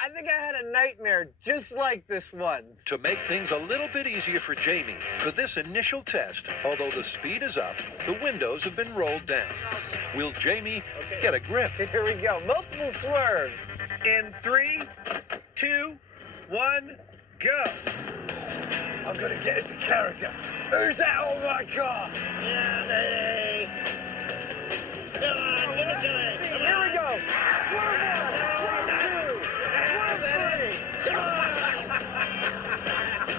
I think I had a nightmare just like this one. To make things a little bit easier for Jamie, for this initial test, although the speed is up, the windows have been rolled down. Will Jamie get a grip? Here we go. Multiple swerves. In 3, 2, 1, go. I'm going to get into character. Who's that on my car? Yeah, baby. Come on, give it to me. Here we go. Swerve 1, swerve 2, swerve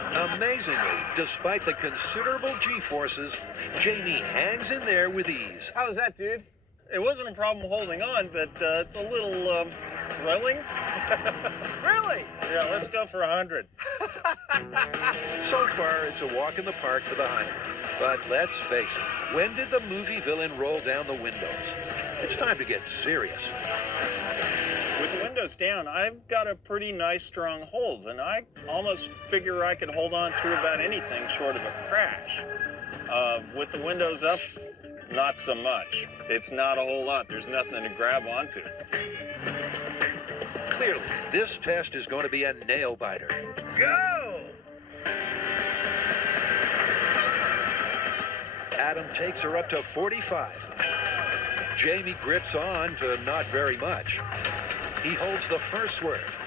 3. Amazingly, despite the considerable G-forces, Jamie hangs in there with ease. How was that, dude? It wasn't a problem holding on, but it's a little thrilling. Really? Yeah, let's go for 100. So far, it's a walk in the park for the hunter. But let's face it, when did the movie villain roll down the windows? It's time to get serious. With the windows down, I've got a pretty nice strong hold, and I almost figure I could hold on through about anything short of a crash. With the windows up, not so much. It's not a whole lot. There's nothing to grab onto. Clearly, this test is going to be a nail-biter. Go! Adam takes her up to 45. Jamie grips on to not very much. He holds the first swerve,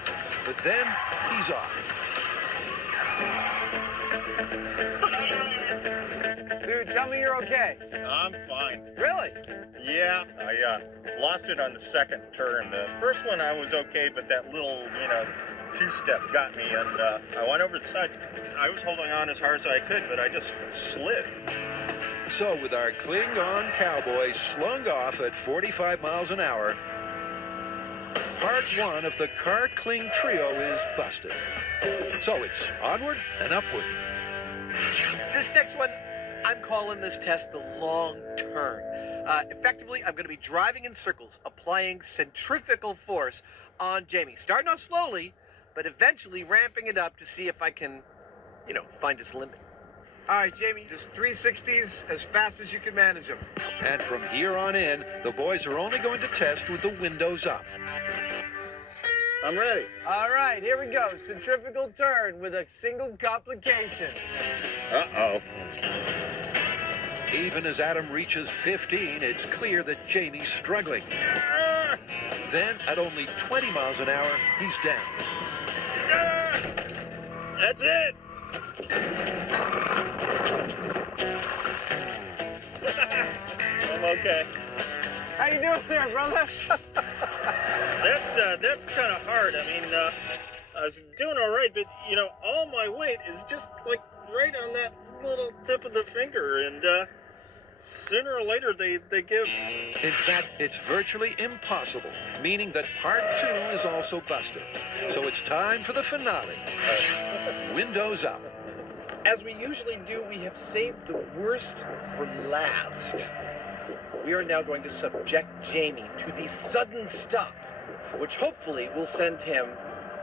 but then he's off. Dude, tell me you're okay. I'm fine. Really? Yeah, I lost it on the second turn. The first one I was okay, but that little, two-step got me, and I went over the side. I was holding on as hard as I could, but I just slid. So with our Klingon cowboy slung off at 45 miles an hour, part one of the Car Cling trio is busted. So it's onward and upward. This next one, I'm calling this test the long turn. Effectively, I'm going to be driving in circles, applying centrifugal force on Jamie. Starting off slowly, but eventually ramping it up to see if I can, find its limit. All right, Jamie, just 360s as fast as you can manage them. And from here on in, the boys are only going to test with the windows up. I'm ready. All right, here we go. Centrifugal turn with a single complication. Uh-oh. Even as Adam reaches 15, it's clear that Jamie's struggling. Then, at only 20 miles an hour, he's down. That's it. I'm okay. How you doing there, brother? That's kind of hard. I mean, I was doing all right, but all my weight is just like right on that little tip of the finger, and sooner or later they give. In fact, it's virtually impossible, meaning that part two is also busted. So it's time for the finale. Windows up. As we usually do, we have saved the worst for last. We are now going to subject Jamie to the sudden stop, which hopefully will send him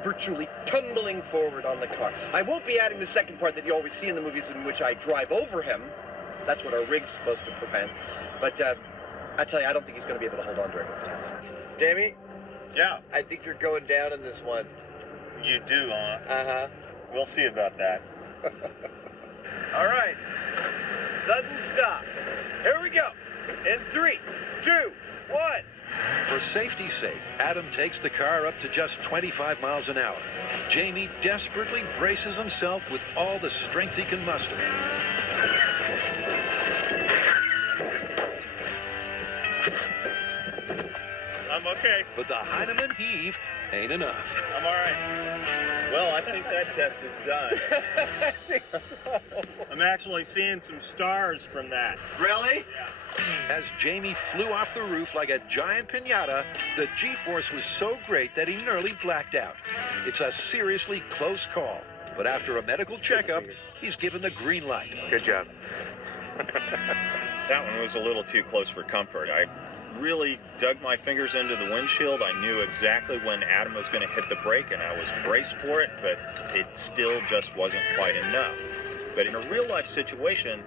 virtually tumbling forward on the car. I won't be adding the second part that you always see in the movies in which I drive over him. That's what our rig's supposed to prevent. But I tell you, I don't think he's going to be able to hold on during this test. Jamie, Yeah, I think you're going down in this one. you do, huh? Uh-huh. We'll see about that. All right. Sudden stop. Here we go. In 3, 2, 1. For safety's sake, Adam takes the car up to just 25 miles an hour. Jamie desperately braces himself with all the strength he can muster. I'm okay. But the Heinemann heave ain't enough. I'm all right. Well, I think that test is done. I think so. I'm actually seeing some stars from that. Really? As Jamie flew off the roof like a giant piñata, the G-force was so great that he nearly blacked out. It's a seriously close call, but after a medical checkup, he's given the green light. Good job. That one was a little too close for comfort. I really dug my fingers into the windshield. I knew exactly when Adam was going to hit the brake, and I was braced for it, but it still just wasn't quite enough. But in a real-life situation,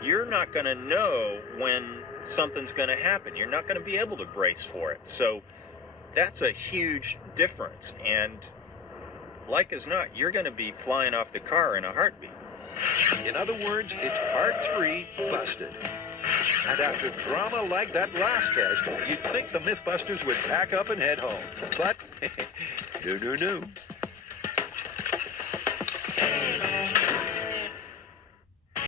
you're not going to know when something's going to happen. You're not going to be able to brace for it. So That's a huge difference, and like as not, you're going to be flying off the car in a heartbeat. In other words, it's part 3 busted. And after drama like that last test, you'd think the Mythbusters would pack up and head home. But, no.